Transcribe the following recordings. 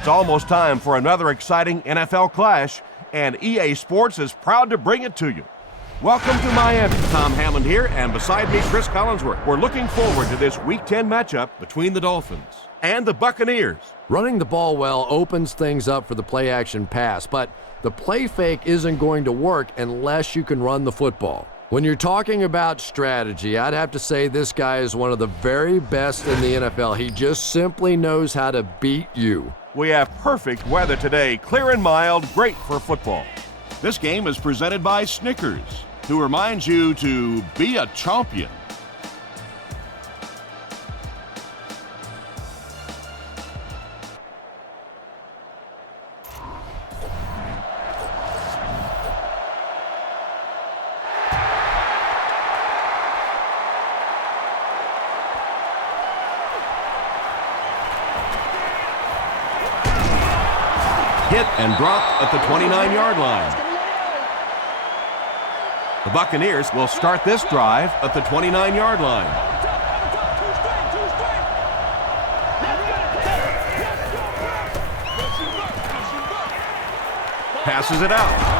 It's almost time for another exciting NFL clash, and EA Sports is proud to bring it to you. Welcome to Miami. Tom Hammond here, and beside me, Chris Collinsworth. We're looking forward to this Week 10 matchup between the Dolphins and the Buccaneers. Running the ball well opens things up for the play-action pass, but the play fake isn't going to work unless you can run the football. When you're talking about strategy, I'd have to say this guy is one of the very best in the NFL. He just simply knows how to beat you. We have perfect weather today, clear and mild, great for football. This game is presented by Snickers, who reminds you to be a champion. Hit and dropped at the 29-yard line. The Buccaneers will start this drive at the 29-yard line. Passes it out.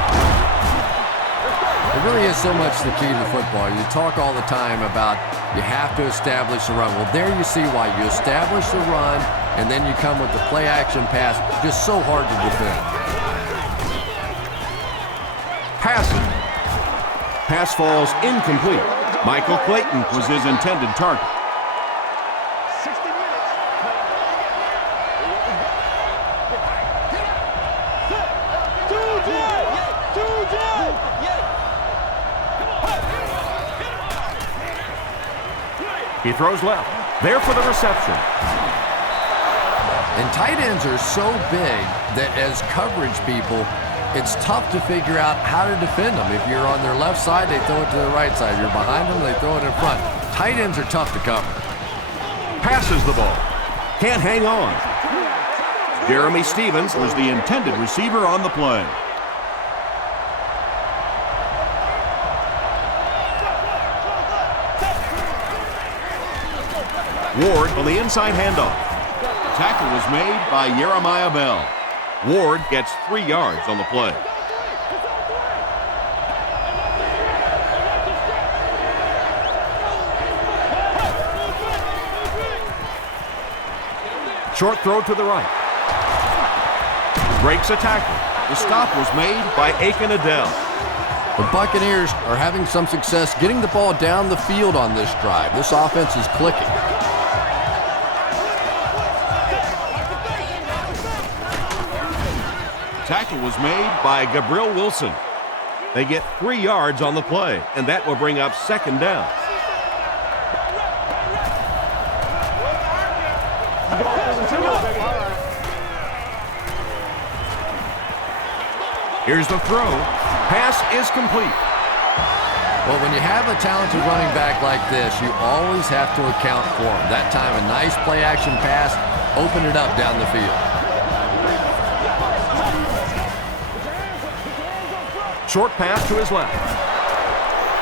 It really is so much the key to football. You talk all the time about you have to establish the run. Well, there you see why. You establish the run, and then you come with the play-action pass. Just so hard to defend. Passing. Pass falls incomplete. Michael Clayton was his intended target. He throws left. There for the reception. And tight ends are so big that as coverage people, it's tough to figure out how to defend them. If you're on their left side, they throw it to the right side. If you're behind them, they throw it in front. Tight ends are tough to cover. Passes the ball. Can't hang on. Jeremy Stevens was the intended receiver on the play. Ward on the inside handoff. Tackle was made by Jeremiah Bell. Ward gets 3 yards on the play. Short throw to the right. Breaks a tackle. The stop was made by Aiken Adele. The Buccaneers are having some success getting the ball down the field on this drive. This offense is clicking. Tackle was made by Gabriel Wilson. They get 3 yards on the play, and that will bring up second down. Here's the throw. Pass is complete. Well, when you have a talented running back like this, you always have to account for him. That time, a nice play-action pass opened it up down the field. Short pass to his left.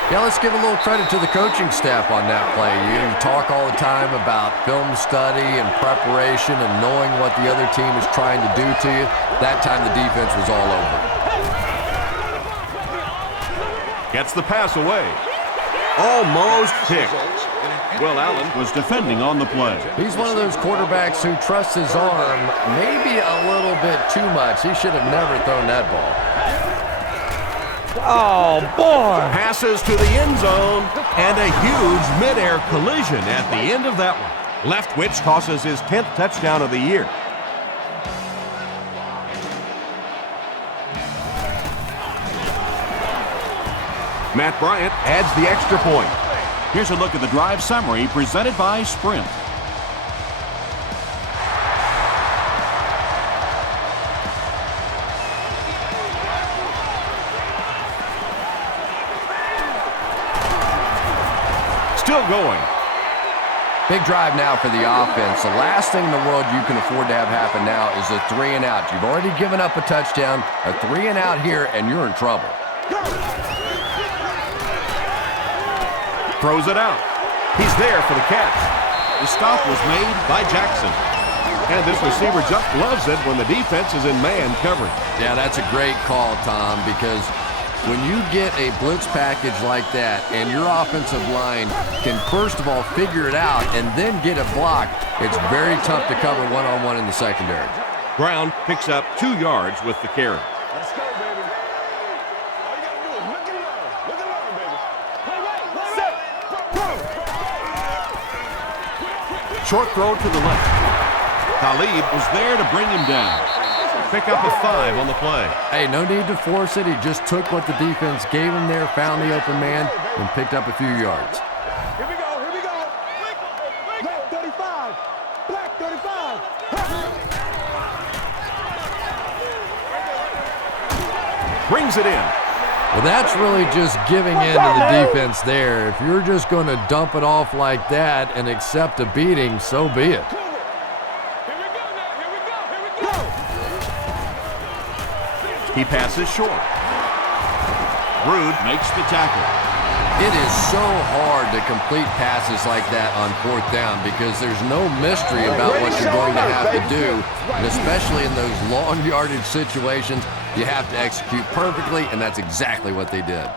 Yeah, let's give a little credit to the coaching staff on that play. You talk all the time about film study and preparation and knowing what the other team is trying to do to you. That time the defense was all over. Gets the pass away. Almost picked. Will Allen was defending on the play. He's one of those quarterbacks who trusts his arm maybe a little bit too much. He should have never thrown that ball. Oh, boy! Passes to the end zone, and a huge mid-air collision at the end of that one. Leftwich tosses his 10th touchdown of the year. Matt Bryant adds the extra point. Here's a look at the drive summary presented by Sprint. Still going. Big drive now for the offense. The last thing in the world you can afford to have happen now is a 3-and-out. You've already given up a touchdown, a 3-and-out here, and you're in trouble. Throws it out. He's there for the catch. The stop was made by Jackson. And this receiver just loves it when the defense is in man coverage. Yeah, that's a great call, Tom, because when you get a blitz package like that and your offensive line can first of all figure it out and then get it blocked, it's very tough to cover one-on-one in the secondary. Brown picks up 2 yards with the carry. Let's go, baby. All you gotta do is look it up. Look it up, baby. Play right, set, go. Short throw to the left. Khalid was there to bring him down. Pick up a 5 on the play. Hey, no need to force it. He just took what the defense gave him there, found the open man, and picked up a few yards. Here we go, here we go. Black 35. Black 35. Brings it in. Well, that's really just giving in to the defense there. If you're just going to dump it off like that and accept a beating, so be it. He passes short. Rude makes the tackle. It is so hard to complete passes like that on 4th down because there's no mystery about what you're going to have to do, and especially in those long yardage situations, you have to execute perfectly, and that's exactly what they did.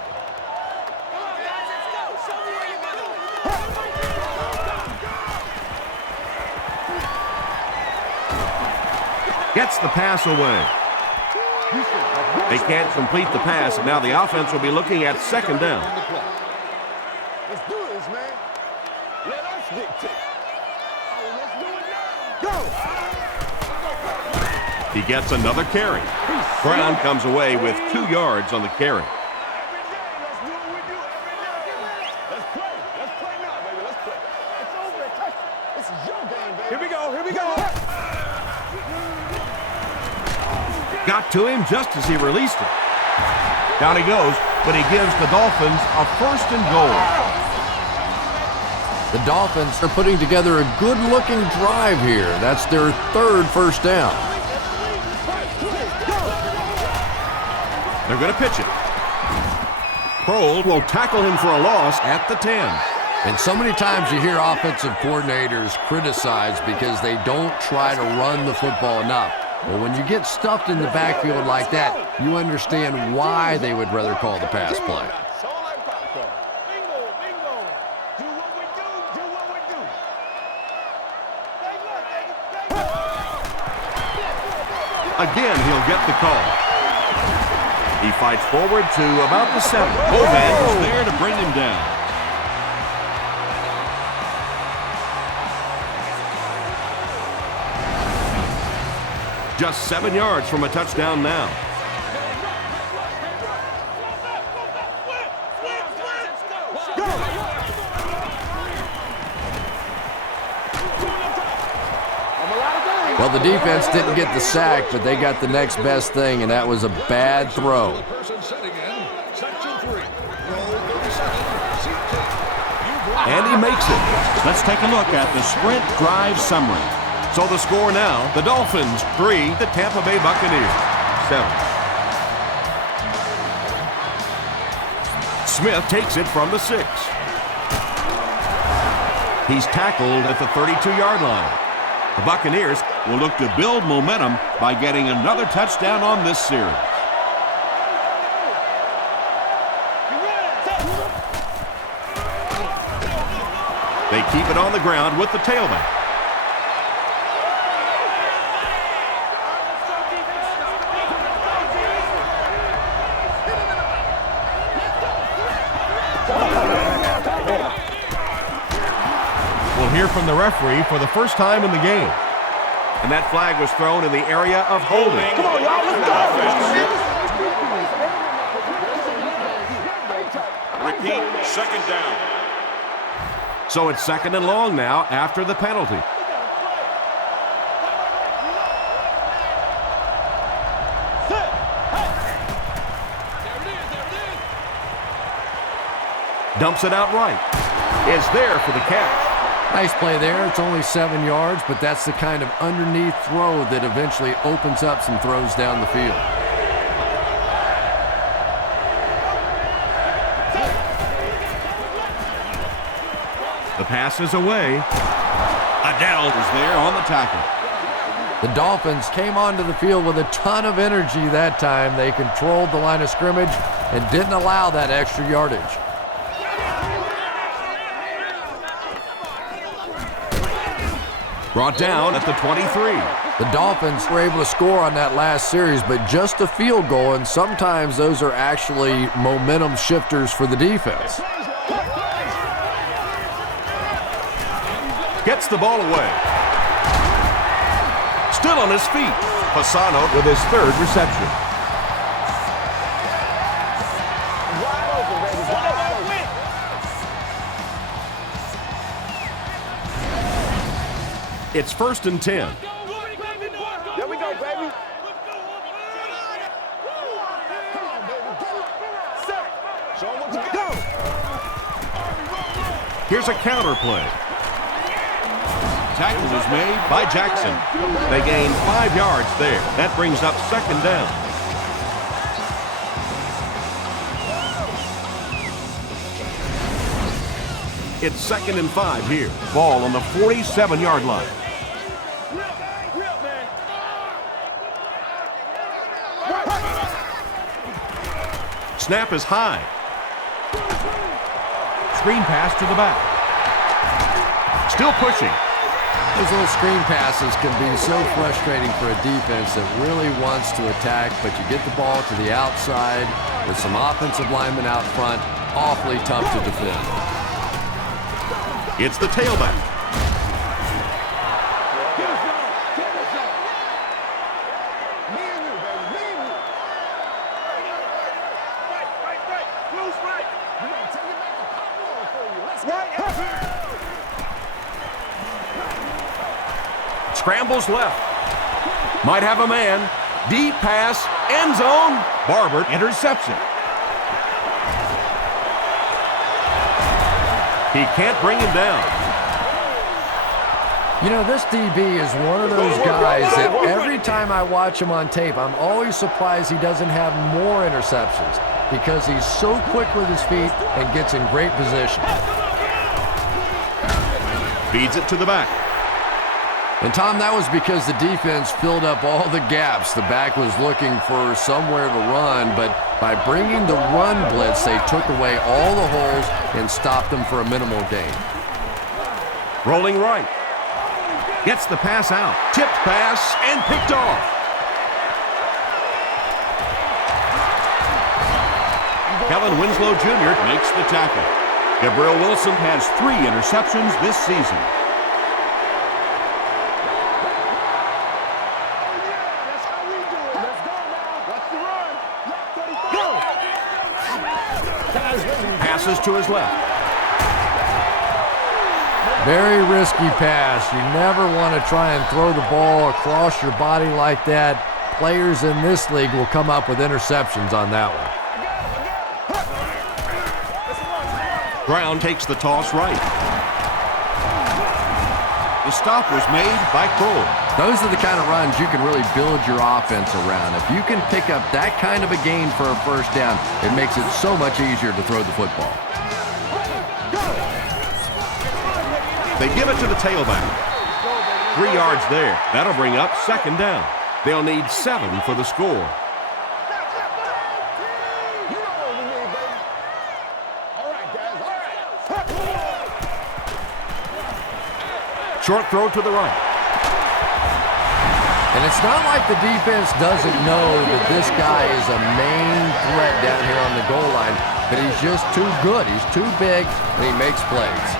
Gets the pass away. They can't complete the pass, and now the offense will be looking at 2nd down. Let's do this, man. Let us dictate. Oh, let's do it now. Go. He gets another carry. Brown comes away with 2 yards on the carry. Every day, let's do what we do every day. Let's play. Let's play now, baby. Let's play. It's over. Touch it. This is your game, baby. Here we go. Here we go. Got to him just as he released it. Down he goes, but he gives the Dolphins a 1st and goal. The Dolphins are putting together a good-looking drive here. That's their 3rd first down. They're going to pitch it. Prohl will tackle him for a loss at the 10. And so many times you hear offensive coordinators criticized because they don't try to run the football enough. Well, when you get stuffed in the backfield like that, you understand why they would rather call the pass play. Bingo, bingo. Do what we do. Do what we do. Again, he'll get the call. He fights forward to about the 7. Bovan is there to bring him down. Just 7 yards from a touchdown now. Well, the defense didn't get the sack, but they got the next best thing, and that was a bad throw. And he makes it. Let's take a look at the sprint drive summary. So the score now, the Dolphins 3, the Tampa Bay Buccaneers 7. Smith takes it from the 6. He's tackled at the 32-yard line. The Buccaneers will look to build momentum by getting another touchdown on this series. They keep it on the ground with the tailback. We'll hear from the referee for the first time in the game. And that flag was thrown in the area of holding. Come on, y'all, let's go. Repeat, 2nd down. So it's 2nd and long now after the penalty. Dumps it out right. It's there for the catch. Nice play there. It's only 7 yards, but that's the kind of underneath throw that eventually opens up some throws down the field. The pass is away. Adele is there on the tackle. The Dolphins came onto the field with a ton of energy that time. They controlled the line of scrimmage and didn't allow that extra yardage. Brought down at the 23. The Dolphins were able to score on that last series, but just a field goal, and sometimes those are actually momentum shifters for the defense. Gets the ball away. Still on his feet. Fasano with his third reception. Wide open, baby. Wide open. It's 1st and 10. There we go, baby. Come on, baby. Get up. Set. Show them what you got. Here's a counter play. Tackle is made by Jackson. They gain 5 yards there. That brings up 2nd down. It's 2nd and 5 here. Ball on the 47-yard line. Snap is high. Screen pass to the back. Still pushing. Those little screen passes can be so frustrating for a defense that really wants to attack, but you get the ball to the outside with some offensive linemen out front, awfully tough to defend. It's the tailback. Scrambles left. Might have a man. Deep pass. End zone. Barber interception. He can't bring him down. You know, this DB is one of those guys that every time I watch him on tape, I'm always surprised he doesn't have more interceptions because he's so quick with his feet and gets in great position. Feeds it to the back. And, Tom, that was because the defense filled up all the gaps. The back was looking for somewhere to run, but by bringing the run blitz, they took away all the holes and stopped them for a minimal gain. Rolling right. Gets the pass out. Tipped pass and picked off. Kellen Winslow Jr. makes the tackle. Gabriel Wilson has 3 interceptions this season. Passes to his left. Very risky pass. You never want to try and throw the ball across your body like that. Players in this league will come up with interceptions on that one. Brown takes the toss right. The stop was made by Cole. Those are the kind of runs you can really build your offense around. If you can pick up that kind of a gain for a first down, it makes it so much easier to throw the football. They give it to the tailback. 3 yards there. That'll bring up 2nd down. They'll need 7 for the score. Short throw to the right. And it's not like the defense doesn't know that this guy is a main threat down here on the goal line, but he's just too good. He's too big, and he makes plays.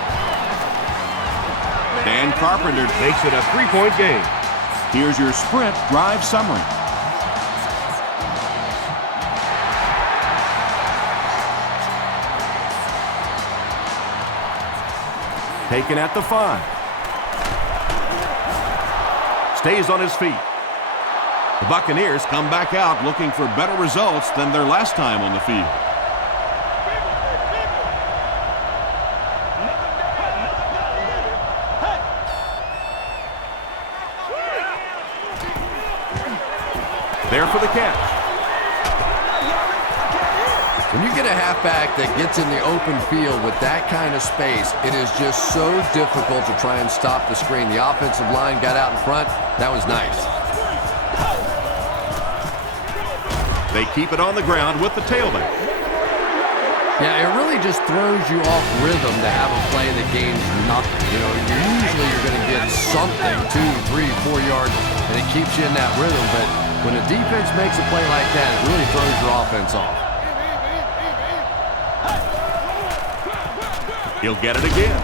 Dan Carpenter makes it a 3-point game. Here's your sprint drive summary. Taken at the 5. Stays on his feet. The Buccaneers come back out looking for better results than their last time on the field. There for the catch. When you get a halfback that gets in the open field with that kind of space, it is just so difficult to try and stop the screen. The offensive line got out in front. That was nice. They keep it on the ground with the tailback. Yeah, it really just throws you off rhythm to have a play that gains nothing. You know, usually you're going to get something, 2, 3, 4 yards, and it keeps you in that rhythm. But when a defense makes a play like that, it really throws your offense off. He'll get it again.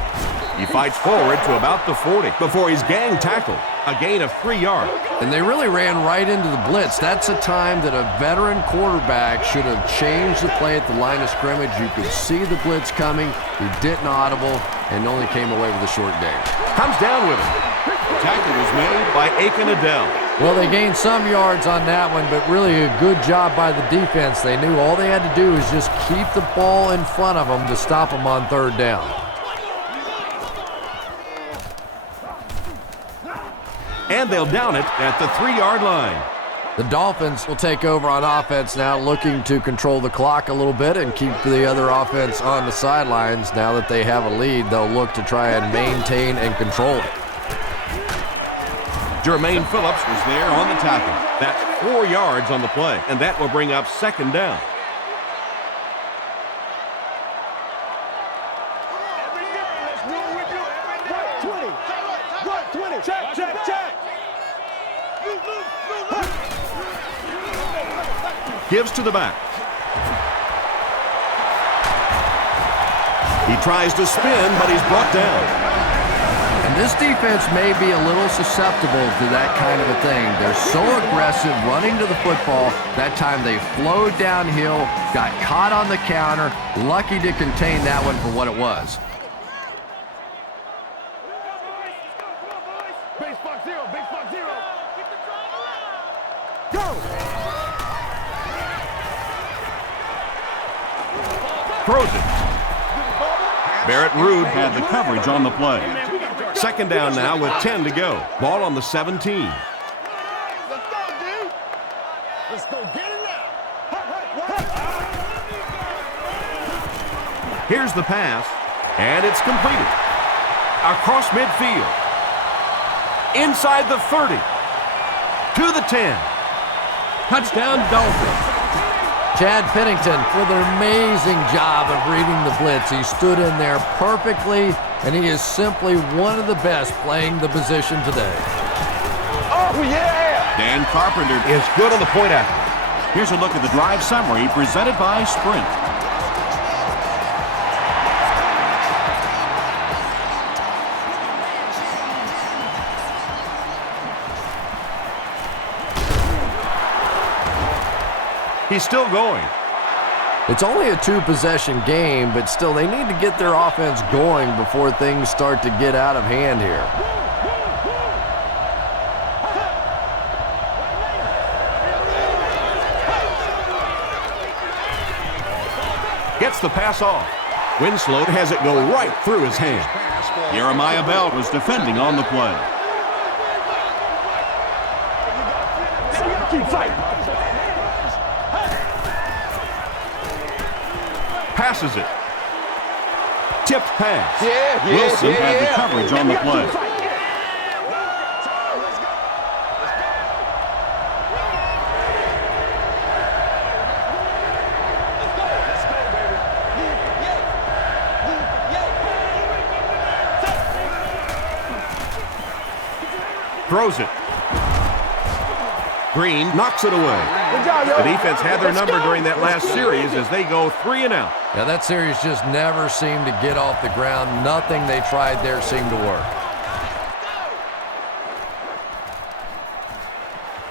He fights forward to about the 40 before he's gang tackled. A gain of 3 yards. And they really ran right into the blitz. That's a time that a veteran quarterback should have changed the play at the line of scrimmage. You could see the blitz coming. He didn't audible and only came away with a short gain. Comes down with it. Tackle was made by Aiken Adele. Well, they gained some yards on that one, but really a good job by the defense. They knew all they had to do was just keep the ball in front of them to stop them on third down. And they'll down it at the 3-yard line. The Dolphins will take over on offense now, looking to control the clock a little bit and keep the other offense on the sidelines. Now that they have a lead, they'll look to try and maintain and control it. Jermaine Phillips was there on the tackle. That's 4 yards on the play, and that will bring up second down. Gives to the back. He tries to spin, but he's brought down. And this defense may be a little susceptible to that kind of a thing. They're so aggressive running to the football. That time they flowed downhill, got caught on the counter, lucky to contain that one for what it was. Base box zero. Go! Throws it. Barrett Rude had the coverage on the play. Second down now with 10 to go. Ball on the 17. Let's go, dude. Let's go get it now. Here's the pass, and it's completed. Across midfield. Inside the 30. To the 10. Touchdown, Dolphins. Chad Pennington with an amazing job of reading the blitz. He stood in there perfectly, and he is simply one of the best playing the position today. Oh, yeah! Dan Carpenter is good on the point after. Here's a look at the drive summary presented by Sprint. He's still going. It's only a 2-possession game, but still they need to get their offense going before things start to get out of hand here. Gets the pass off. Winslow has it go right through his hand. Jeremiah Bell was defending on the play. Keep fighting. Passes it. Tipped pass. Wilson had the coverage on the play. Throws it. Green knocks it away. Good job, yo. The defense had their number during that last series as they go 3 and out. Yeah, that series just never seemed to get off the ground. Nothing they tried there seemed to work.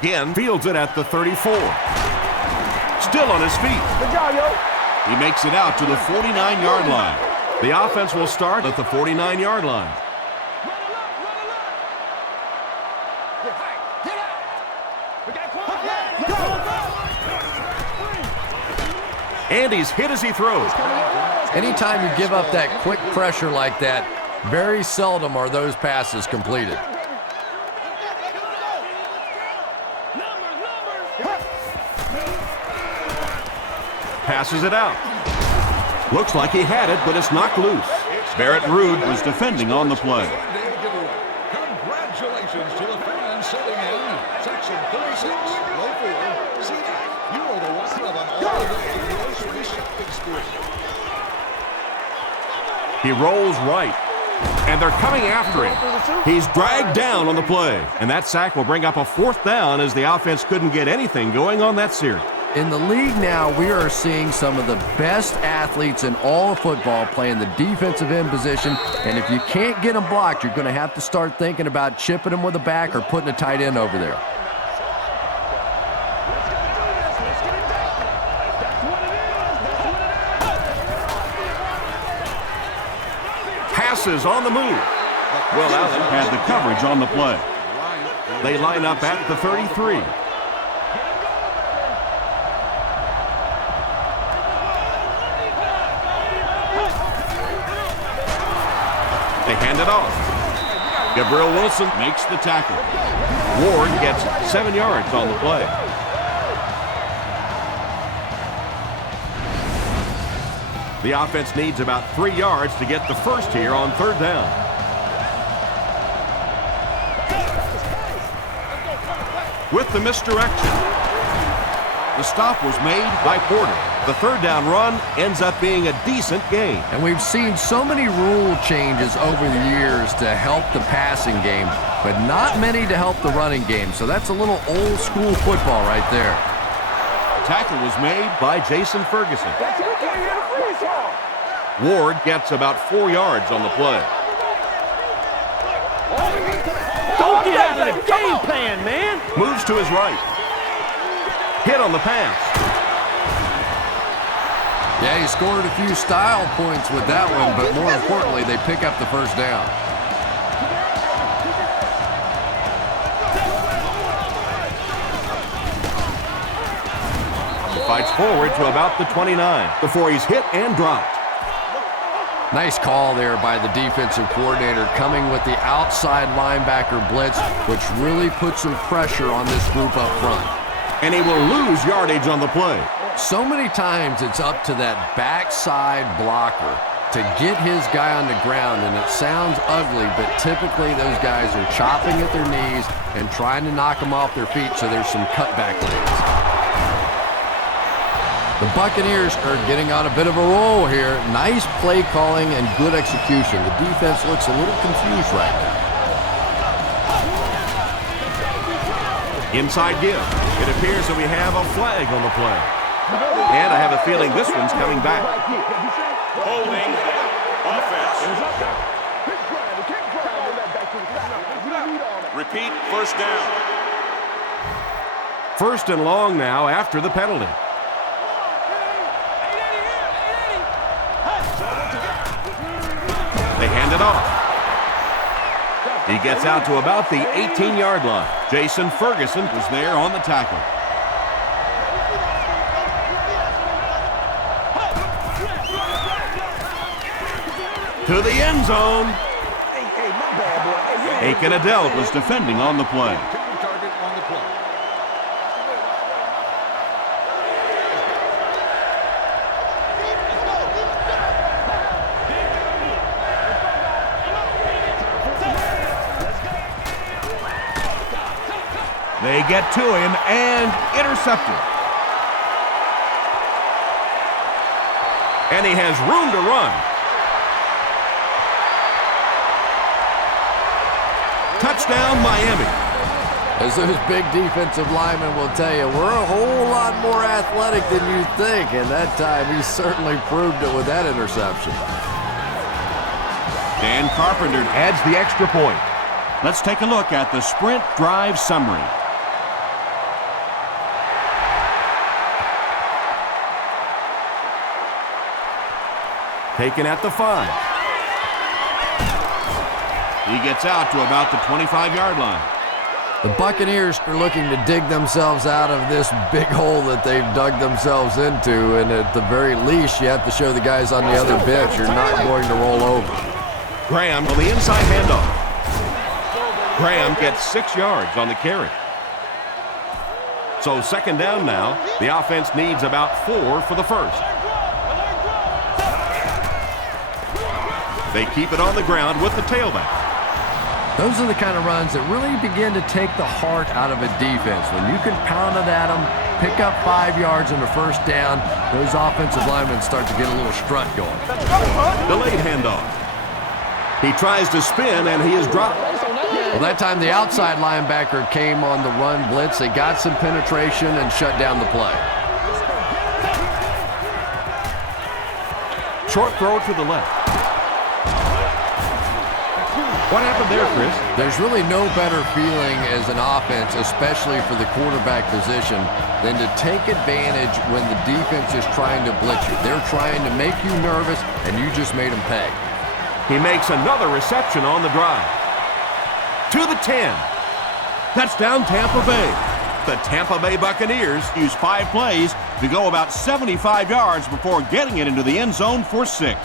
Again, fields it at the 34. Still on his feet. Good job, yo. He makes it out to the 49-yard line. The offense will start at the 49-yard line. And he's hit as he throws. Anytime you give up that quick pressure like that, very seldom are those passes completed. passes it out. Looks like he had it, but it's knocked loose. Barrett Ruud was defending on the play. Congratulations to the fans sitting in section 36, row 4. See that? You are the one of an all-day grocery shopping spree. He rolls right, and they're coming after him. He's dragged down on the play, and that sack will bring up a 4th down as the offense couldn't get anything going on that series. In the league now, we are seeing some of the best athletes in all of football playing the defensive end position, and if you can't get them blocked, you're going to have to start thinking about chipping them with a back or putting a tight end over there. Passes on the move. Will Allen had the coverage on the play. They line up at the 33. They hand it off. Gabriel Wilson makes the tackle. Ward gets 7 yards on the play. The offense needs about 3 yards to get the first here on 3rd down. With the misdirection, the stop was made by Porter. The 3rd down run ends up being a decent gain. And we've seen so many rule changes over the years to help the passing game, but not many to help the running game. So that's a little old school football right there. Tackle was made by Jason Ferguson. Ward gets about 4 yards on the play. Don't get out of the game plan, man. Moves to his right. Hit on the pass. Yeah, he scored a few style points with that one, but more importantly, they pick up the 1st down. He fights forward to about the 29 before he's hit and dropped. Nice call there by the defensive coordinator, coming with the outside linebacker blitz, which really puts some pressure on this group up front. And he will lose yardage on the play. So many times it's up to that backside blocker to get his guy on the ground, and it sounds ugly, but typically those guys are chopping at their knees and trying to knock them off their feet, so there's some cutback lanes. The Buccaneers are getting on a bit of a roll here. Nice play calling and good execution. The defense looks a little confused right now. Inside give. It appears that we have a flag on the play. And I have a feeling this one's coming back. Holding offense. Repeat, 1st down. 1st and long now after the penalty. They hand it off. He gets out to about the 18-yard line. Jason Ferguson was there on the tackle. To the end zone. Aiken Adele was defending on the play. They get to him and intercepted. And he has room to run. Touchdown, Miami. As those big defensive linemen will tell you, we're a whole lot more athletic than you think, and that time he certainly proved it with that interception. Dan Carpenter adds the extra point. Let's take a look at the sprint drive summary. Taken at the 5. He gets out to about the 25-yard line. The Buccaneers are looking to dig themselves out of this big hole that they've dug themselves into, and at the very least, you have to show the guys on the other bench you're not going to roll over. Graham on the inside handoff. Graham gets 6 yards on the carry. So second down now. The offense needs about 4 for the first. They keep it on the ground with the tailback. Those are the kind of runs that really begin to take the heart out of a defense. When you can pound it at them, pick up 5 yards on the first down, those offensive linemen start to get a little strut going. Delayed handoff. He tries to spin, and he is dropped. Well, that time the outside linebacker came on the run blitz. They got some penetration and shut down the play. Short throw to the left. What happened there, Chris? There's really no better feeling as an offense, especially for the quarterback position, than to take advantage when the defense is trying to blitz you. They're trying to make you nervous, and you just made them pay. He makes another reception on the drive. To the 10. Touchdown, Tampa Bay. The Tampa Bay Buccaneers use 5 plays to go about 75 yards before getting it into the end zone for 6.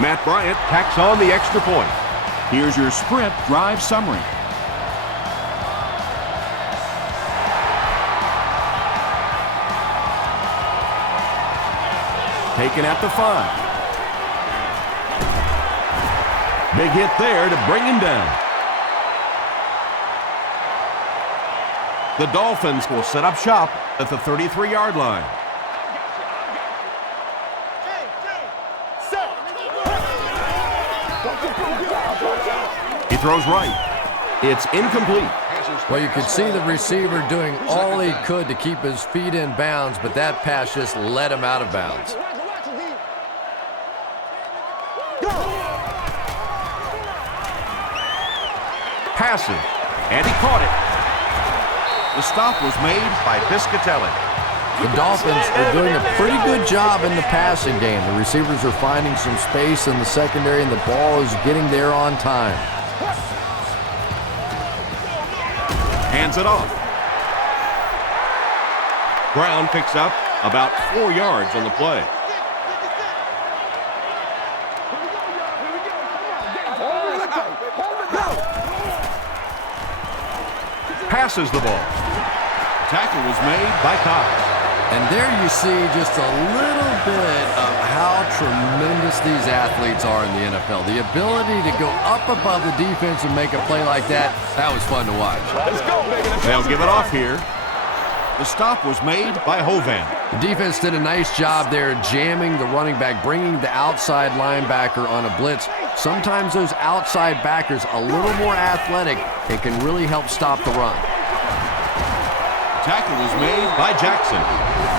Matt Bryant tacks on the extra point. Here's your sprint drive summary. Taken at the 5. Big hit there to bring him down. The Dolphins will set up shop at the 33-yard line. He throws right. It's incomplete. Well, you could see the receiver doing all he could to keep his feet in bounds, but that pass just let him out of bounds. Passive, and he caught it. The stop was made by Piscatelli. The Dolphins are doing a pretty good job in the passing game. The receivers are finding some space in the secondary, and the ball is getting there on time. Hands it off. Brown picks up about 4 yards on the play. Passes the ball. Tackle was made by Cox. And there you see just a little bit of how tremendous these athletes are in the NFL. The ability to go up above the defense and make a play like that, that was fun to watch. Let's go, baby. They'll give it off here. The stop was made by Hovan. The defense did a nice job there jamming the running back, bringing the outside linebacker on a blitz. Sometimes those outside backers a little more athletic and can really help stop the run. Tackle was made by Jackson.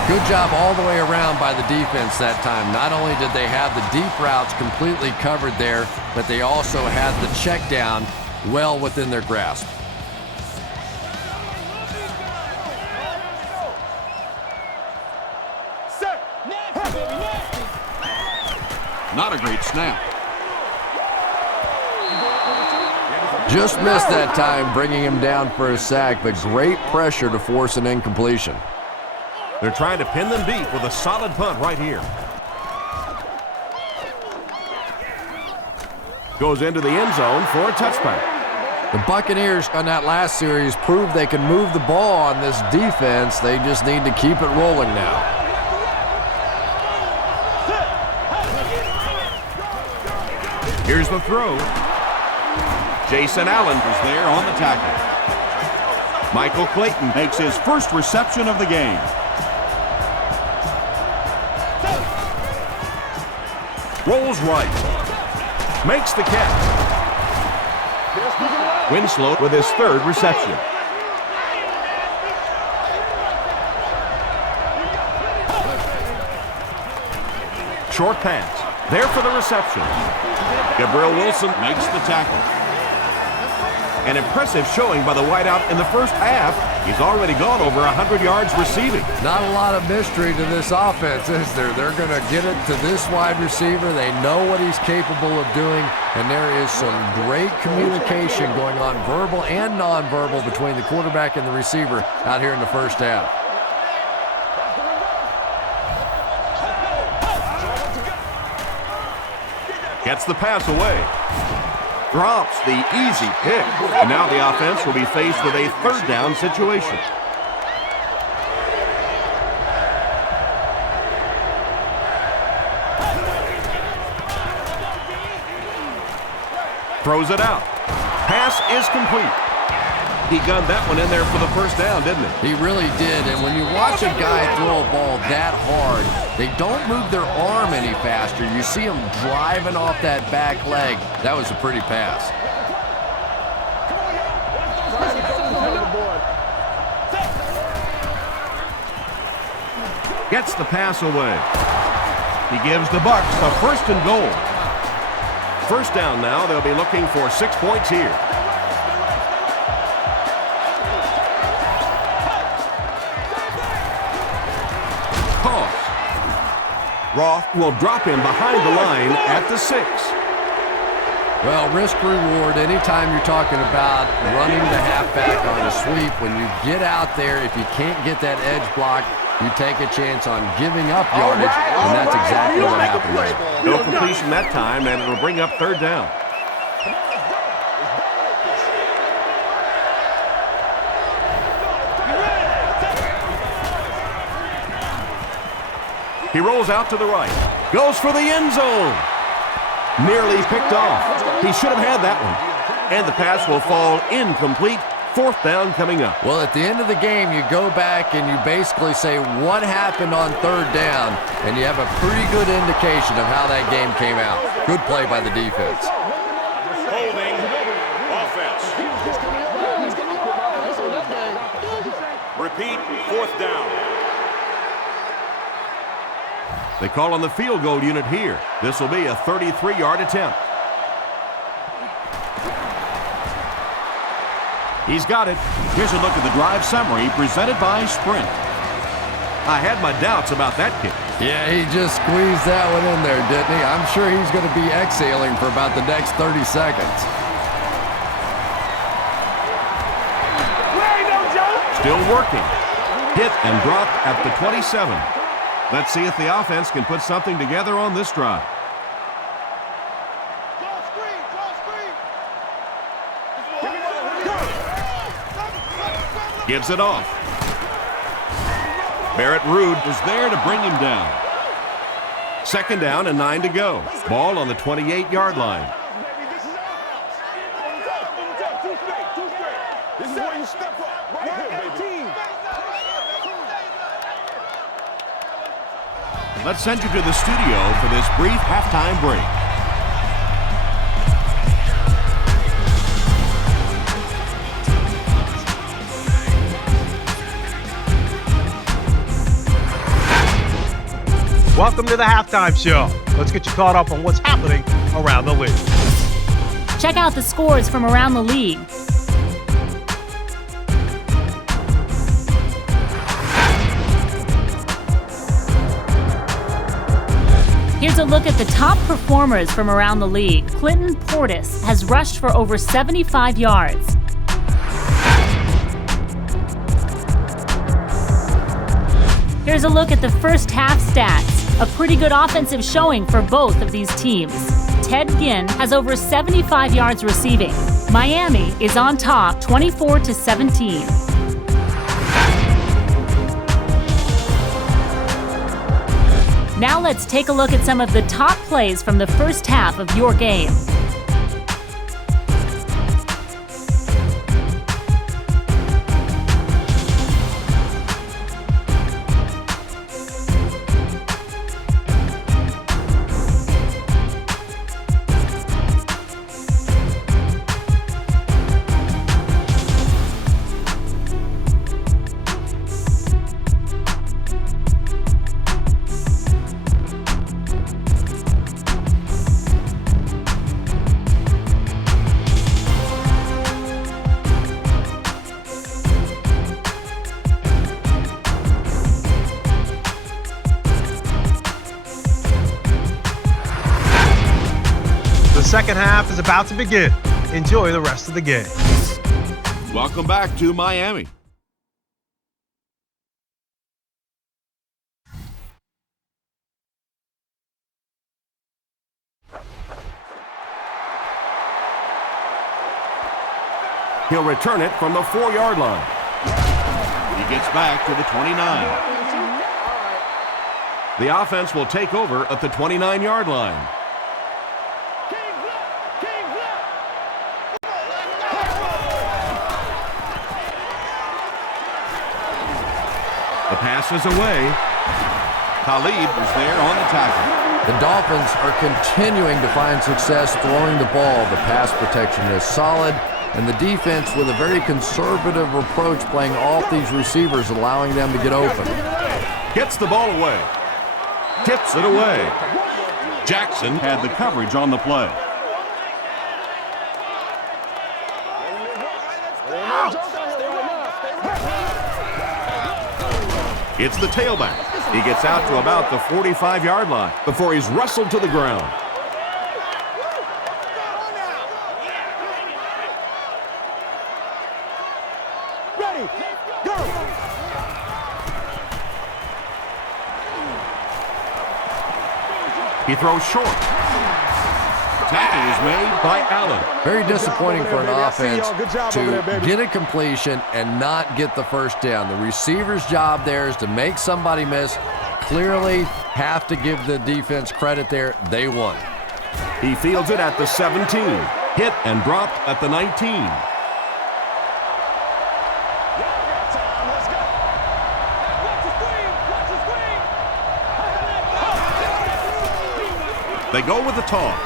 Good job all the way around by the defense that time. Not only did they have the deep routes completely covered there, but they also had the check down well within their grasp. Not a great snap. Just missed that time, bringing him down for a sack, but great pressure to force an incompletion. They're trying to pin them deep with a solid punt right here. Goes into the end zone for a touchback. The Buccaneers on that last series proved they can move the ball on this defense. They just need to keep it rolling now. Here's the throw. Jason Allen was there on the tackle. Michael Clayton makes his first reception of the game. Rolls right. Makes the catch. Winslow with his third reception. Short pass. There for the reception. Gabriel Wilson makes the tackle. An impressive showing by the wideout in the first half. He's already gone over 100 yards receiving. Not a lot of mystery to this offense, is there? They're going to get it to this wide receiver. They know what he's capable of doing, and there is some great communication going on, verbal and nonverbal, between the quarterback and the receiver out here in the first half. Gets the pass away. Drops the easy pick. And now the offense will be faced with a third down situation. Throws it out. Pass is complete. He gunned that one in there for the first down, didn't he? He really did, and when you watch a guy throw a ball that hard, they don't move their arm any faster. You see him driving off that back leg. That was a pretty pass. Gets the pass away. He gives the Bucs a first and goal. First down now. They'll be looking for 6 points here. Toss. Roth will drop him behind the line at the 6. Well, risk reward, anytime you're talking about running the halfback on a sweep, when you get out there, if you can't get that edge block, you take a chance on giving up yardage, and that's exactly what happened there. No completion that time, and it'll bring up third down. He rolls out to the right. Goes for the end zone. Nearly picked off. He should have had that one. And the pass will fall incomplete. Fourth down coming up. Well, at the end of the game, you go back and you basically say what happened on third down, and you have a pretty good indication of how that game came out. Good play by the defense. Holding offense. Repeat, fourth down. They call on the field goal unit here. This will be a 33-yard attempt. He's got it. Here's a look at the drive summary presented by Sprint. I had my doubts about that kick. Yeah, he just squeezed that one in there, didn't he? I'm sure he's going to be exhaling for about the next 30 seconds. Still working. Hit and dropped at the 27. Let's see if the offense can put something together on this drive. Gives it off. Barrett Ruud was there to bring him down. Second down and 9 to go. Ball on the 28-yard line. This is where you step up. Right here, baby. Let's send you to the studio for this brief halftime break. Welcome to the Halftime Show. Let's get you caught up on what's happening around the league. Check out the scores from around the league. Here's a look at the top performers from around the league. Clinton Portis has rushed for over 75 yards. Here's a look at the first half stats. A pretty good offensive showing for both of these teams. Ted Ginn has over 75 yards receiving. Miami is on top 24-17. Now let's take a look at some of the top plays from the first half of your game. The second half is about to begin. Enjoy the rest of the game. Welcome back to Miami. He'll return it from the 4-yard line. He gets back to the 29. The offense will take over at the 29-yard line. The pass is away. Khalid was there on the tackle. The Dolphins are continuing to find success throwing the ball. The pass protection is solid, and the defense with a very conservative approach playing off these receivers, allowing them to get open. Gets the ball away. Tips it away. Jackson had the coverage on the play. It's the tailback. He gets out to about the 45-yard line before he's wrestled to the ground. Ready, go! He throws short. Tackle is made by Allen. Very disappointing for an offense to get a completion and not get the first down. The receiver's job there is to make somebody miss. Clearly have to give the defense credit there. They won. He fields it at the 17. Hit and dropped at the 19. They go with the toss.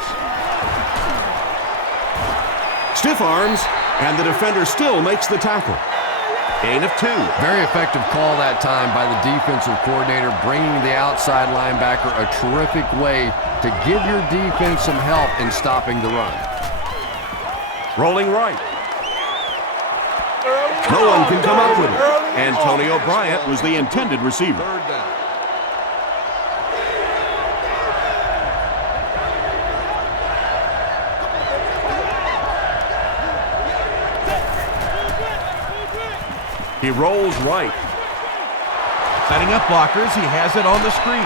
Stiff arms, and the defender still makes the tackle. Gain of 2. Very effective call that time by the defensive coordinator, bringing the outside linebacker a terrific way to give your defense some help in stopping the run. Rolling right. No one can come up with it. Antonio Bryant was the intended receiver. Third down. He rolls right. Setting up blockers, he has it on the screen.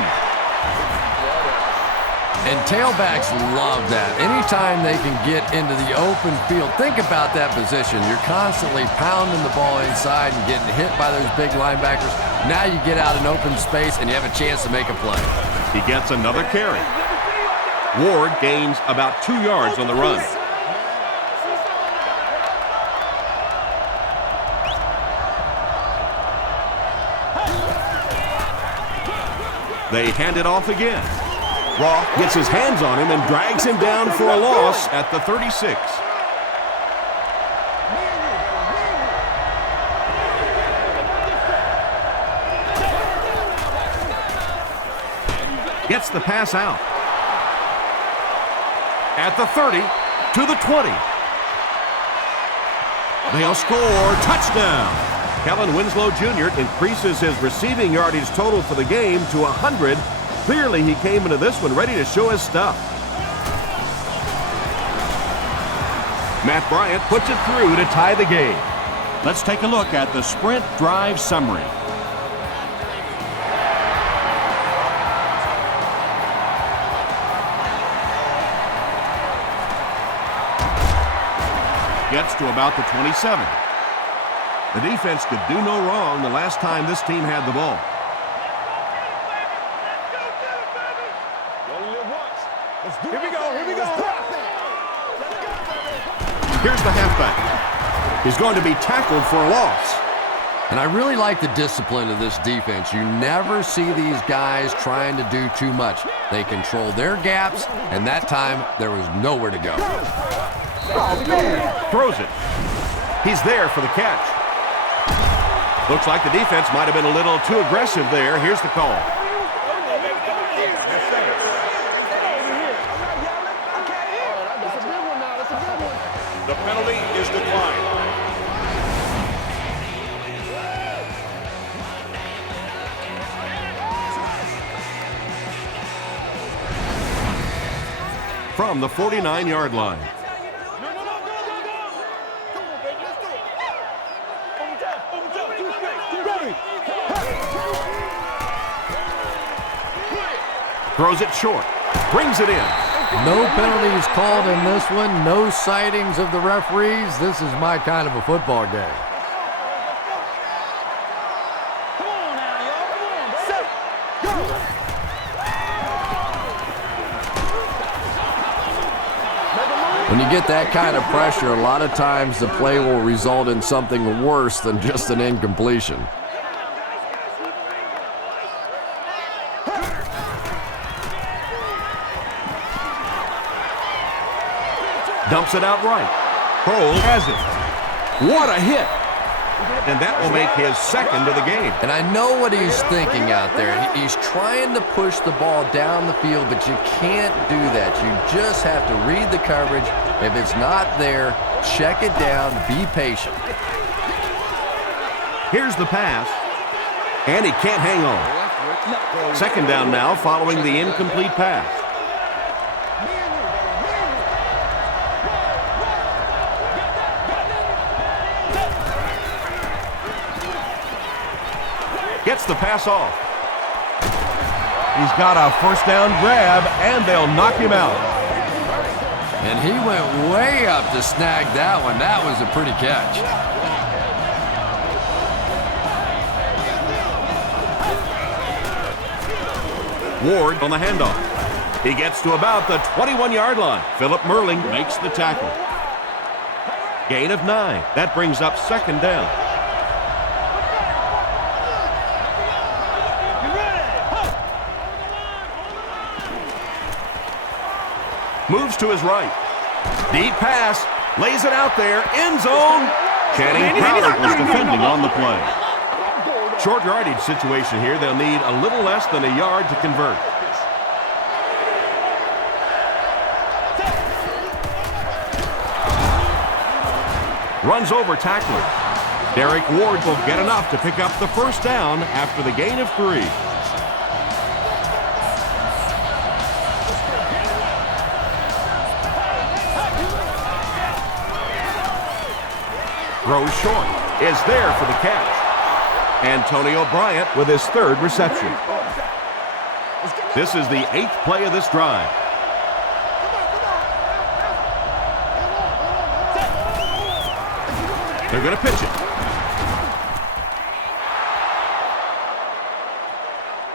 And tailbacks love that. Anytime they can get into the open field, think about that position. You're constantly pounding the ball inside and getting hit by those big linebackers. Now you get out in open space and you have a chance to make a play. He gets another carry. Ward gains about 2 yards on the run. They hand it off again. Roth gets his hands on him and drags him down for a loss at the 36. Gets the pass out. At the 30, to the 20. They'll score. Touchdown. Kellen Winslow Jr. increases his receiving yardage total for the game to 100. Clearly, he came into this one ready to show his stuff. Matt Bryant puts it through to tie the game. Let's take a look at the sprint drive summary. Gets to about the 27. The defense could do no wrong the last time this team had the ball. Here we go, here we go. Here's the halfback. He's going to be tackled for a loss. And I really like the discipline of this defense. You never see these guys trying to do too much. They control their gaps, and that time there was nowhere to go. Throws it. He's there for the catch. Looks like the defense might have been a little too aggressive there. Here's the call. The penalty is declined. From the 49-yard line. Throws it short. Brings it in. No penalties called in this one. No sightings of the referees. This is my kind of a football game. Come on now, y'all. Come on, set, go. When you get that kind of pressure, a lot of times the play will result in something worse than just an incompletion. Dumps it out right. Cole has it. What a hit. And that will make his second of the game. And I know what he's thinking out there. He's trying to push the ball down the field, but you can't do that. You just have to read the coverage. If it's not there, check it down, be patient. Here's the pass. And he can't hang on. Second down now following the incomplete pass. Gets the pass off. He's got a first down grab, and they'll knock him out. And he went way up to snag that one. That was a pretty catch. Ward on the handoff. He gets to about the 21-yard line. Philip Merling makes the tackle. Gain of 9. That brings up second down. Moves to his right. Deep pass. Lays it out there. End zone. Channing Crowder was defending on the play. Short yardage situation here. They'll need a little less than a yard to convert. Runs over tackler. Derek Ward will get enough to pick up the first down after the gain of 3. Throws short. Is there for the catch. Antonio Bryant with his third reception. This is the 8th play of this drive. They're going to pitch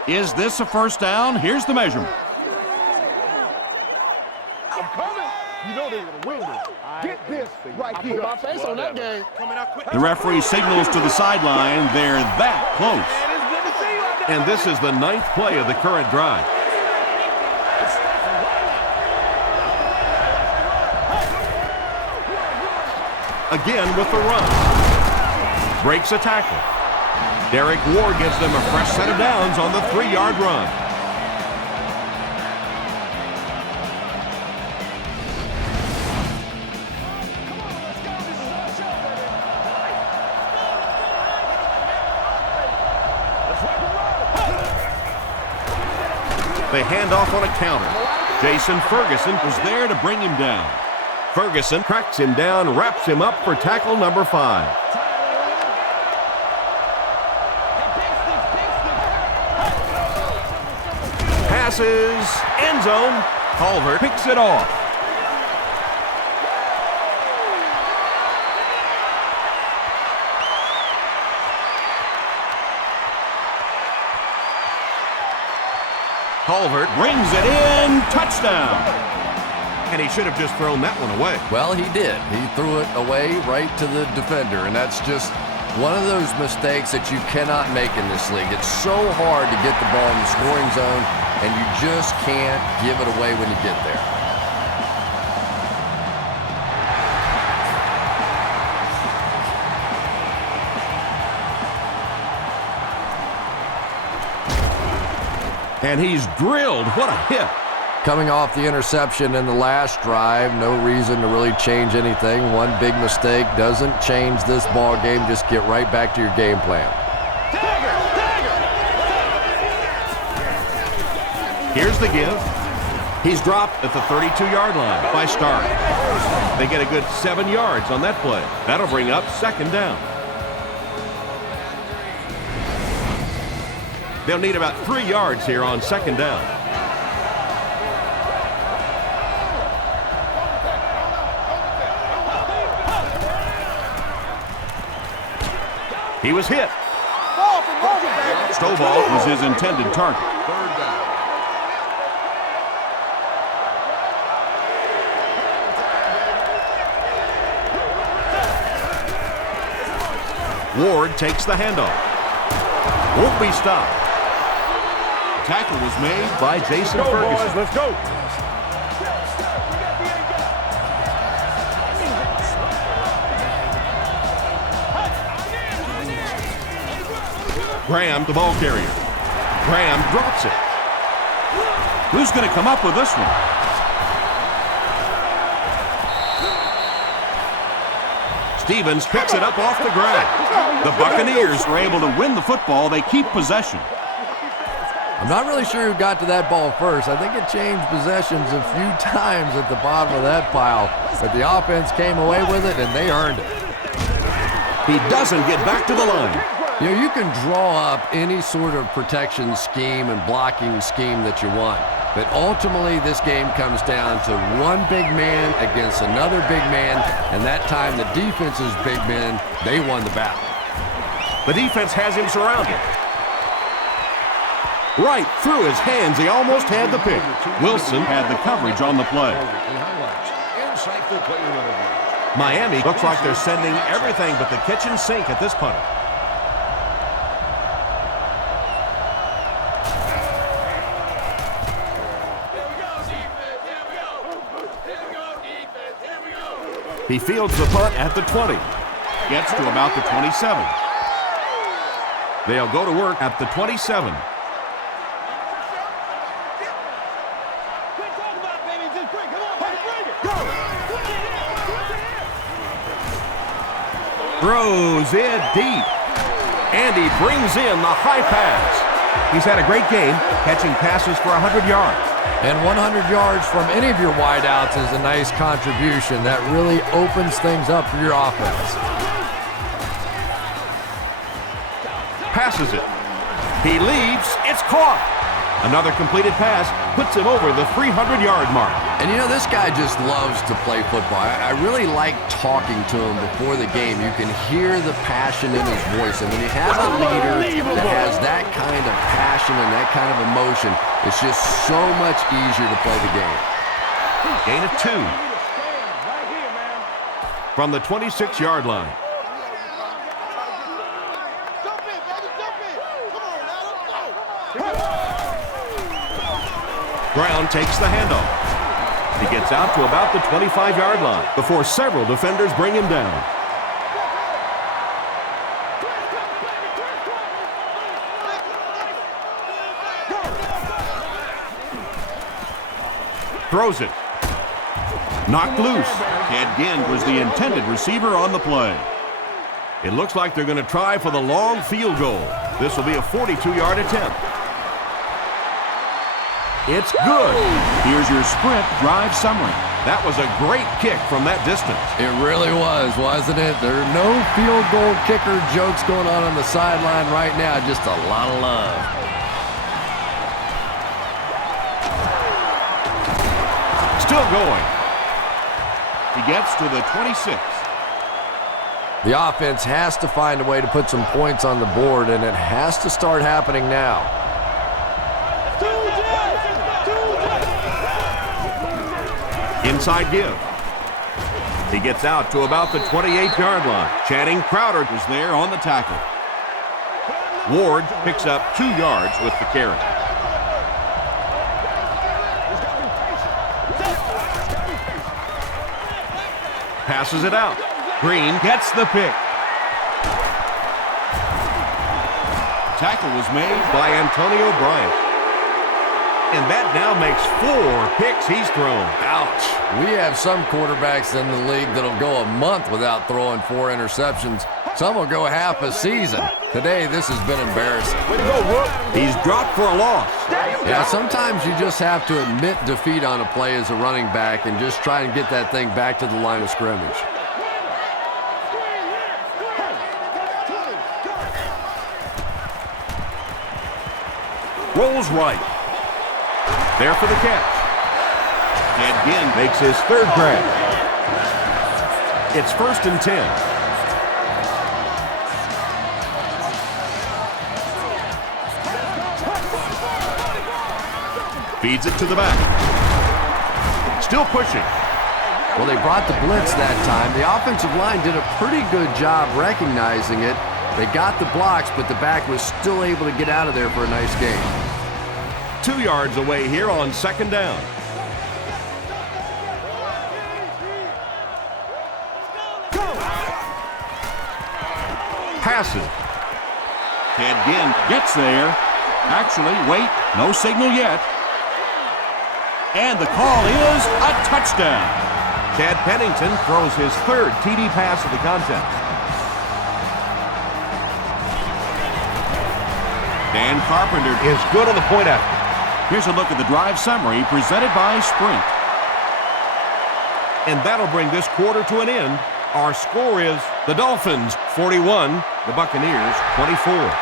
it. Is this a first down? Here's the measurement. I'm coming. You know they're going to win this. Get this right here. My face on that game. The referee signals to the sideline. They're that close. And this is the 9th play of the current drive. Again with the run. Breaks a tackle. Derek Ward gives them a fresh set of downs on the 3-yard run. They hand off on a counter. Jason Ferguson was there to bring him down. Ferguson cracks him down, wraps him up for tackle number 5. Passes, end zone. Culver picks it off. Culver brings it in, touchdown. And he should have just thrown that one away. Well, he did. He threw it away right to the defender, and that's just one of those mistakes that you cannot make in this league. It's so hard to get the ball in the scoring zone, and you just can't give it away when you get there. And he's drilled. What a hit. Coming off the interception in the last drive, no reason to really change anything. One big mistake doesn't change this ball game. Just get right back to your game plan. Here's the give. He's dropped at the 32-yard line by Stark. They get a good 7 yards on that play. That'll bring up second down. They'll need about 3 yards here on second down. He was hit. Ball from Morgan, baby. Stovall was his intended target. Third down. Ward takes the handoff. Won't be stopped. Tackle was made by Jason Ferguson. Let's go. Graham, the ball carrier. Graham drops it. Who's going to come up with this one? Stevens picks it up off the ground. The Buccaneers are able to win the football. They keep possession. I'm not really sure who got to that ball first. I think it changed possessions a few times at the bottom of that pile, but the offense came away with it, and they earned it. He doesn't get back to the line. You know, you can draw up any sort of protection scheme and blocking scheme that you want, but ultimately this game comes down to one big man against another big man, and that time the defense's big men, they won the battle. The defense has him surrounded. Right through his hands, he almost had the pick. Wilson had the coverage on the play. Insightful player interview. Miami looks like they're sending everything but the kitchen sink at this punter. He fields the punt at the 20. Gets to about the 27. They'll go to work at the 27. Throws it deep. And he brings in the high pass. He's had a great game, catching passes for 100 yards. And 100 yards from any of your wideouts is a nice contribution. That really opens things up for your offense. Passes it. He leaps. It's caught. Another completed pass puts him over the 300-yard mark. And you know, this guy just loves to play football. I really like talking to him before the game. You can hear the passion in his voice. And when he has a leader that has that kind of passion and that kind of emotion, it's just so much easier to play the game. Gain of 2. From the 26-yard line. Brown takes the handoff. He gets out to about the 25-yard line before several defenders bring him down. Throws it. Knocked loose. Ted Ginn was the intended receiver on the play. It looks like they're going to try for the long field goal. This will be a 42-yard attempt. It's good. Here's your sprint drive summary. That was a great kick from that distance. It really was, wasn't it? There are no field goal kicker jokes going on the sideline right now. Just a lot of love. Still going. He gets to the 26. The offense has to find a way to put some points on the board, and it has to start happening now. Inside give. He gets out to about the 28-yard line. Channing Crowder was there on the tackle. Ward picks up 2 yards with the carry. Passes it out. Green gets the pick. Tackle was made by Antonio Bryant. And that now makes 4 picks he's thrown. Ouch. We have some quarterbacks in the league that'll go a month without throwing 4 interceptions. Some will go half a season. Today, this has been embarrassing. He's dropped for a loss. Yeah, sometimes you just have to admit defeat on a play as a running back and just try and get that thing back to the line of scrimmage. Rolls right. There for the catch. And Ginn makes his 3rd grab. It's 1st and 10. Feeds it to the back. Still pushing. Well, they brought the blitz that time. The offensive line did a pretty good job recognizing it. They got the blocks, but the back was still able to get out of there for a nice gain. 2 yards away here on second down. Passes. Ted Ginn gets there. Actually, wait, no signal yet. And the call is a touchdown. Chad Pennington throws his third TD pass of the contest. Dan Carpenter is good on the point after. Here's a look at the drive summary presented by Sprint. And that'll bring this quarter to an end. Our score is the Dolphins 41, the Buccaneers 24.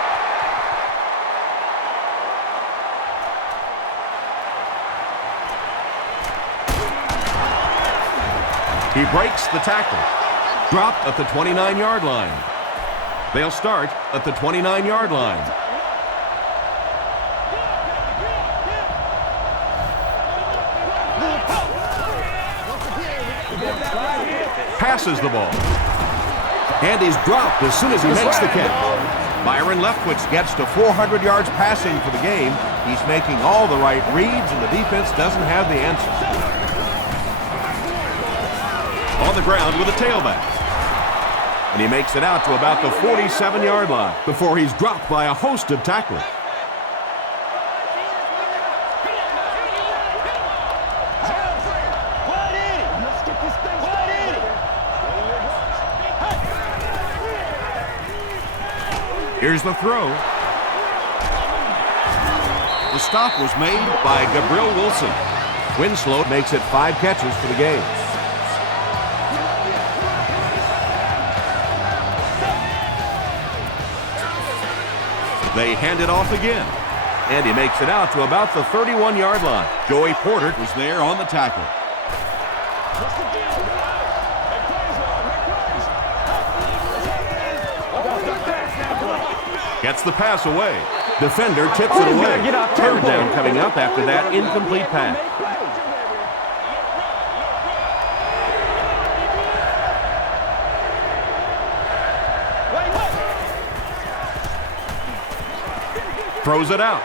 He breaks the tackle. Dropped at the 29-yard line. They'll start at the 29-yard line. Passes the ball. And he's dropped as soon as he makes the catch. Byron Leftwich gets to 400 yards passing for the game. He's making all the right reads, and the defense doesn't have the answers. On the ground with a tailback. And he makes it out to about the 47-yard line before he's dropped by a host of tacklers. Here's the throw. The stop was made by Gabriel Wilson. Winslow makes it 5 catches for the game. They hand it off again. And he makes it out to about the 31-yard line. Joey Porter was there on the tackle. Gets the pass away. Defender tips it away. Third down coming up after that incomplete pass. Throws it out.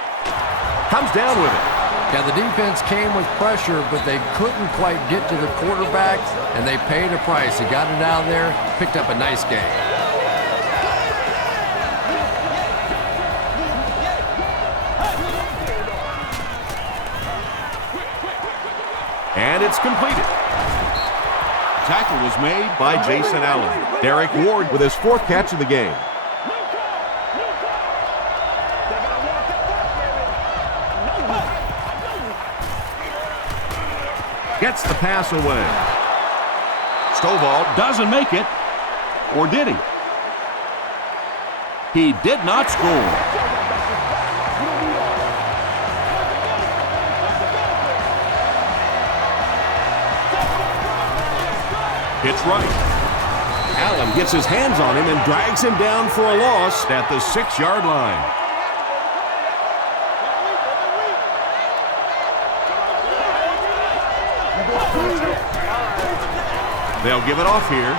Comes down with it. Yeah, the defense came with pressure, but they couldn't quite get to the quarterback, and they paid a price. He got it out of there, picked up a nice gain. And it's completed. Tackle was made by Jason Allen. Derek Ward with his 4th catch of the game. Gets the pass away. Stovall doesn't make it. Or did he? He did not score. It's right. Allen gets his hands on him and drags him down for a loss at the 6-yard line. They'll give it off here.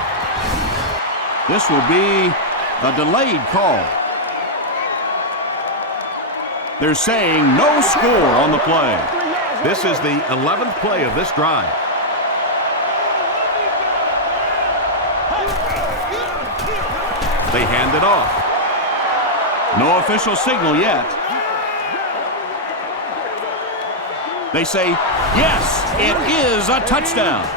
This will be a delayed call. They're saying no score on the play. This is the 11th play of this drive. They hand it off. No official signal yet. They say, yes, it is a touchdown.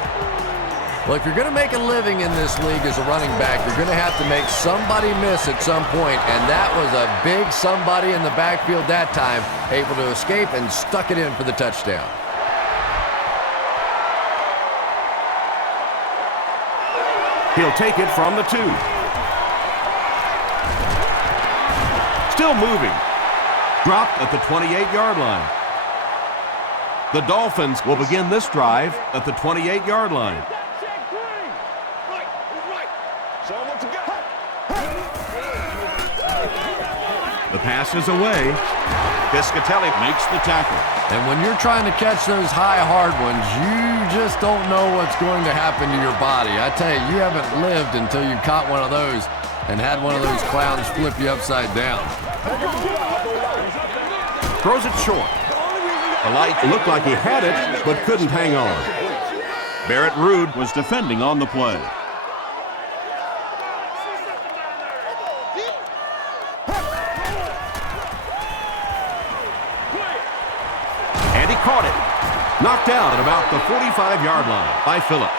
Well, if you're going to make a living in this league as a running back, you're going to have to make somebody miss at some point, and that was a big somebody in the backfield that time, able to escape and stuck it in for the touchdown. He'll take it from the 2. Still moving. Dropped at the 28-yard line. The Dolphins will begin this drive at the 28-yard line. The pass is away. Piscatelli makes the tackle. And when you're trying to catch those high, hard ones, you just don't know what's going to happen to your body. I tell you, you haven't lived until you caught one of those and had one of those clowns flip you upside down. Throws it short. The light looked like he had it, but couldn't hang on. Barrett Ruud was defending on the play. And he caught it. Knocked out at about the 45-yard line by Phillips.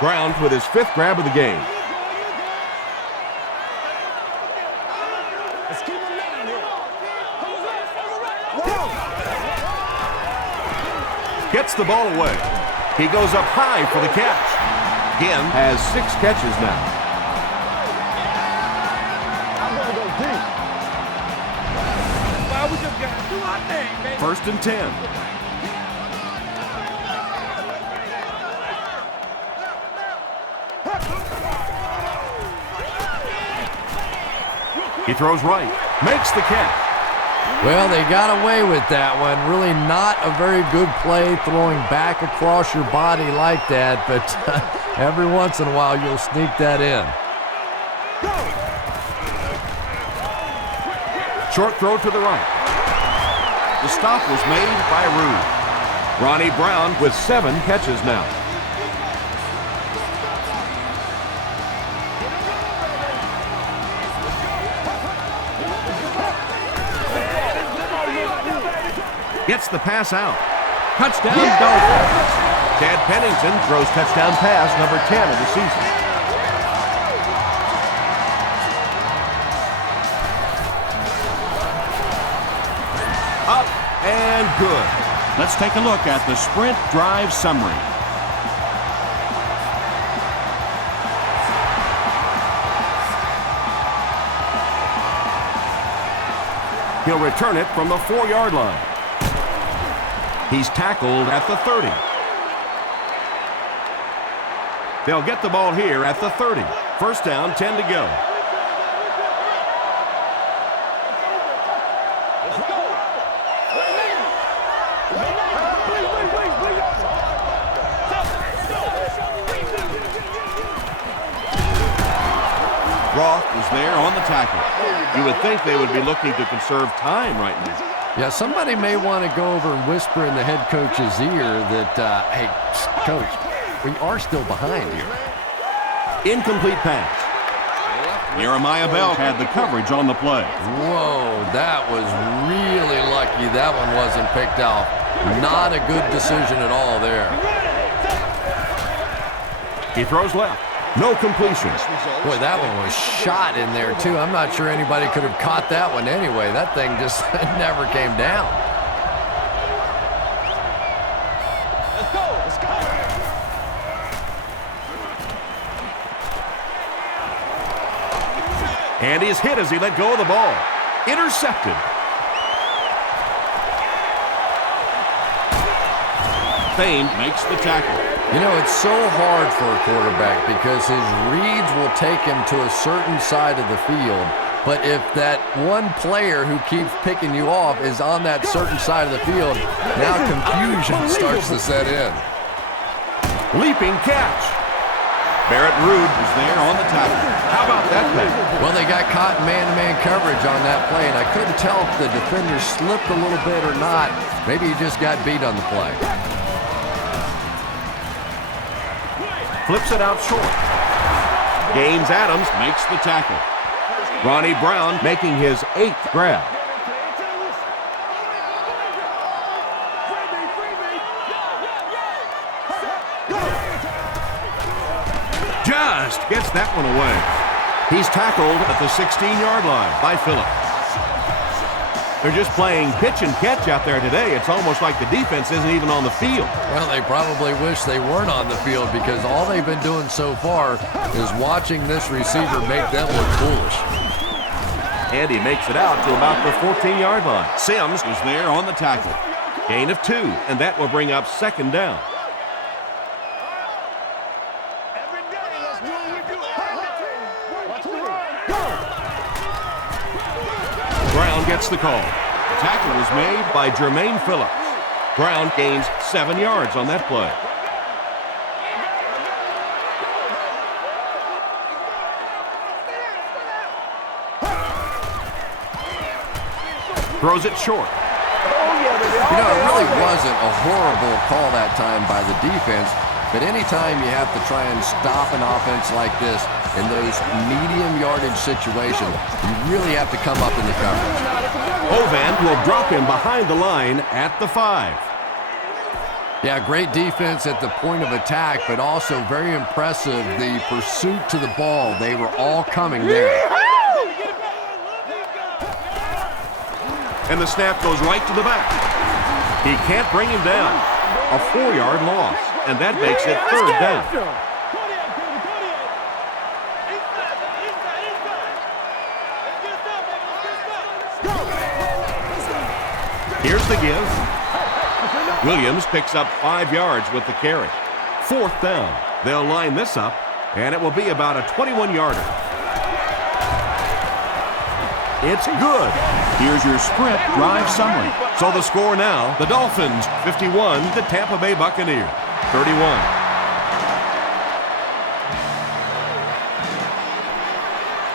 Brown with his 5th grab of the game. Gets the ball away. He goes up high for the catch. Ginn has 6 catches now. Well, we just got to do our thing, baby. 1st and 10. He throws right. Makes the catch. Well, they got away with that one. Really not a very good play throwing back across your body like that, but every once in a while you'll sneak that in. Short throw to the right. The stop was made by Ruud. Ronnie Brown with 7 catches now. Gets the pass out. Touchdown, Dolphins. Chad Pennington throws touchdown pass number 10 of the season. Up and good. Let's take a look at the sprint drive summary. He'll return it from the 4-yard line. He's tackled at the 30. They'll get the ball here at the 30. 1st down, 10 to go. Roth was there on the tackle. You would think they would be looking to conserve time right now. Yeah, somebody may want to go over and whisper in the head coach's ear that, hey, coach, we are still behind here. Incomplete pass. Jeremiah Bell had the coverage on the play. Whoa, that was really lucky that one wasn't picked off. Not a good decision at all there. He throws left. No completion. Boy, that one was shot in there, too. I'm not sure anybody could have caught that one anyway. That thing just never came down. Let's go. Let's go. And he's hit as he let go of the ball. Intercepted. Thane makes the tackle. You know, it's so hard for a quarterback because his reads will take him to a certain side of the field. But if that one player who keeps picking you off is on that certain side of the field, now confusion starts to set in. Leaping catch. Barrett Ruud was there on the tackle. How about that play? Well, they got caught in man-to-man coverage on that play, and I couldn't tell if the defender slipped a little bit or not. Maybe he just got beat on the play. Flips it out short. Gaines Adams makes the tackle. Ronnie Brown making his 8th grab. Just gets that one away. He's tackled at the 16-yard line by Phillips. They're just playing pitch and catch out there today. It's almost like the defense isn't even on the field. Well, they probably wish they weren't on the field because all they've been doing so far is watching this receiver make them look foolish. And he makes it out to about the 14-yard line. Sims was there on the tackle. Gain of 2, and that will bring up 2nd down. Every day, let's do what we do. Watch the run. Brown gets the call. The tackle was made by Jermaine Phillips. Brown gains 7 yards on that play. Throws it short. You know, it really wasn't a horrible call that time by the defense, but anytime you have to try and stop an offense like this in those medium yardage situations, you really have to come up in the coverage. Hovan will drop him behind the line at the 5. Yeah, great defense at the point of attack, but also very impressive, the pursuit to the ball. They were all coming there. And the snap goes right to the back. He can't bring him down. A 4-yard loss, and that makes it 3rd down. Here's the give. Williams picks up 5 yards with the carry. 4th down. They'll line this up, and it will be about a 21-yarder. It's good. Here's your sprint drive summary. So the score now, the Dolphins 51, the Tampa Bay Buccaneers 31.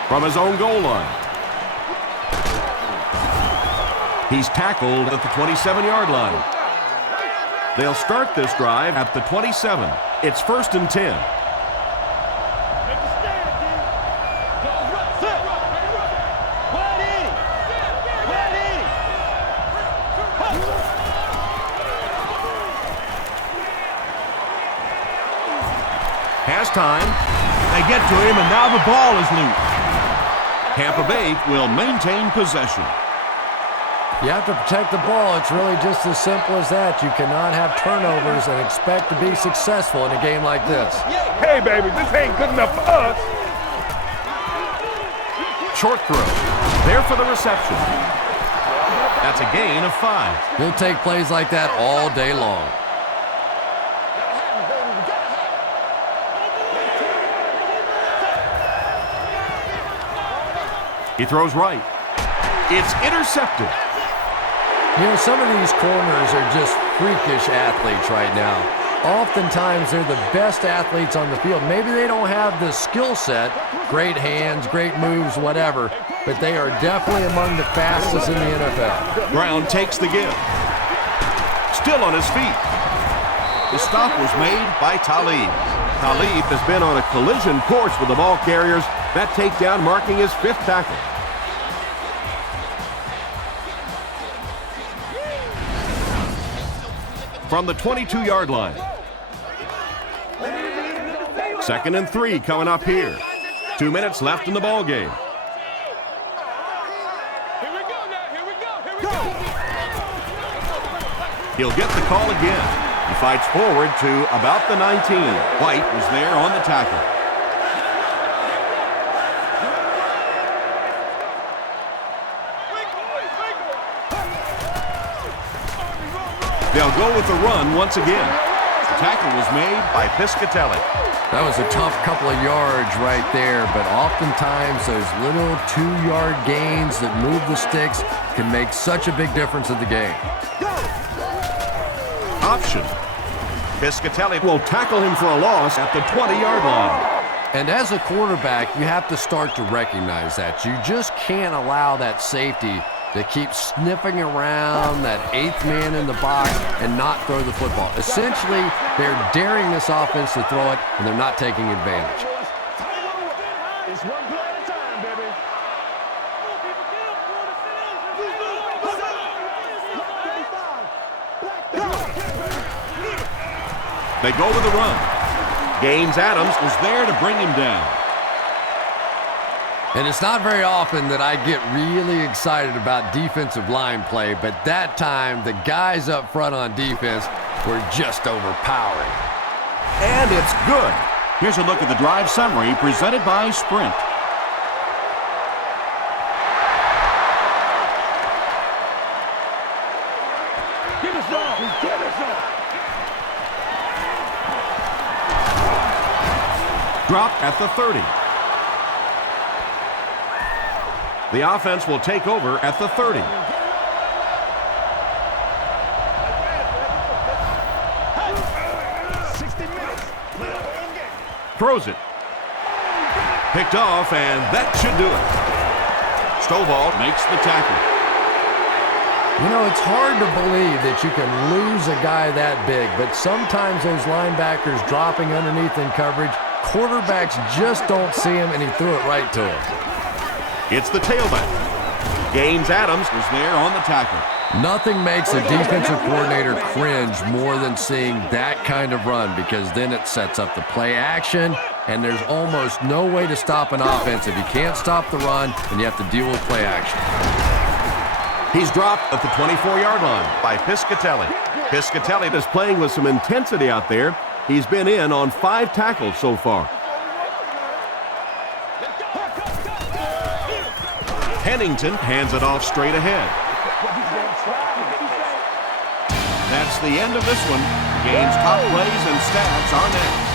From his own goal line. He's tackled at the 27-yard line. They'll start this drive at the 27. It's 1st and 10. Has time. They get to him, and now the ball is loose. Tampa Bay will maintain possession. You have to protect the ball. It's really just as simple as that. You cannot have turnovers and expect to be successful in a game like this. Hey, baby, this ain't good enough for us. Short throw. There for the reception. That's a gain of 5. He'll take plays like that all day long. He throws right. It's intercepted. You know, some of these corners are just freakish athletes right now. Oftentimes, they're the best athletes on the field. Maybe they don't have the skill set, great hands, great moves, whatever, but they are definitely among the fastest in the NFL. Brown takes the give. Still on his feet. The stop was made by Talib. Talib has been on a collision course with the ball carriers. That takedown marking his 5th tackle. From the 22-yard line. 2nd and 3 coming up here. 2 minutes left in the ball game. He'll get the call again. He fights forward to about the 19. White was there on the tackle. They'll go with the run once again. The tackle was made by Piscatelli. That was a tough couple of yards right there, but oftentimes those little 2-yard gains that move the sticks can make such a big difference in the game. Option. Piscatelli will tackle him for a loss at the 20-yard line. And as a quarterback, you have to start to recognize that. You just can't allow that safety to keep sniffing around that 8th man in the box and not throw the football. Essentially, they're daring this offense to throw it, and they're not taking advantage. It's one play at a time, baby. They go with the run. Gaines Adams was there to bring him down. And it's not very often that I get really excited about defensive line play, but that time, the guys up front on defense were just overpowering. And it's good. Here's a look at the drive summary presented by Sprint. Give us some. Give us some. Drop at the 30. The offense will take over at the 30. Throws it. Picked off, and that should do it. Stovall makes the tackle. You know, it's hard to believe that you can lose a guy that big, but sometimes those linebackers dropping underneath in coverage, quarterbacks just don't see him, and he threw it right to him. It's the tailback. Gaines Adams was there on the tackle. Nothing makes a defensive coordinator cringe more than seeing that kind of run, because then it sets up the play action, and there's almost no way to stop an offense. If you can't stop the run, then you have to deal with play action. He's dropped at the 24-yard line by Piscatelli. Piscatelli is playing with some intensity out there. He's been in on 5 tackles so far. Pennington hands it off straight ahead. That's the end of this one. Game's top plays and stats are next.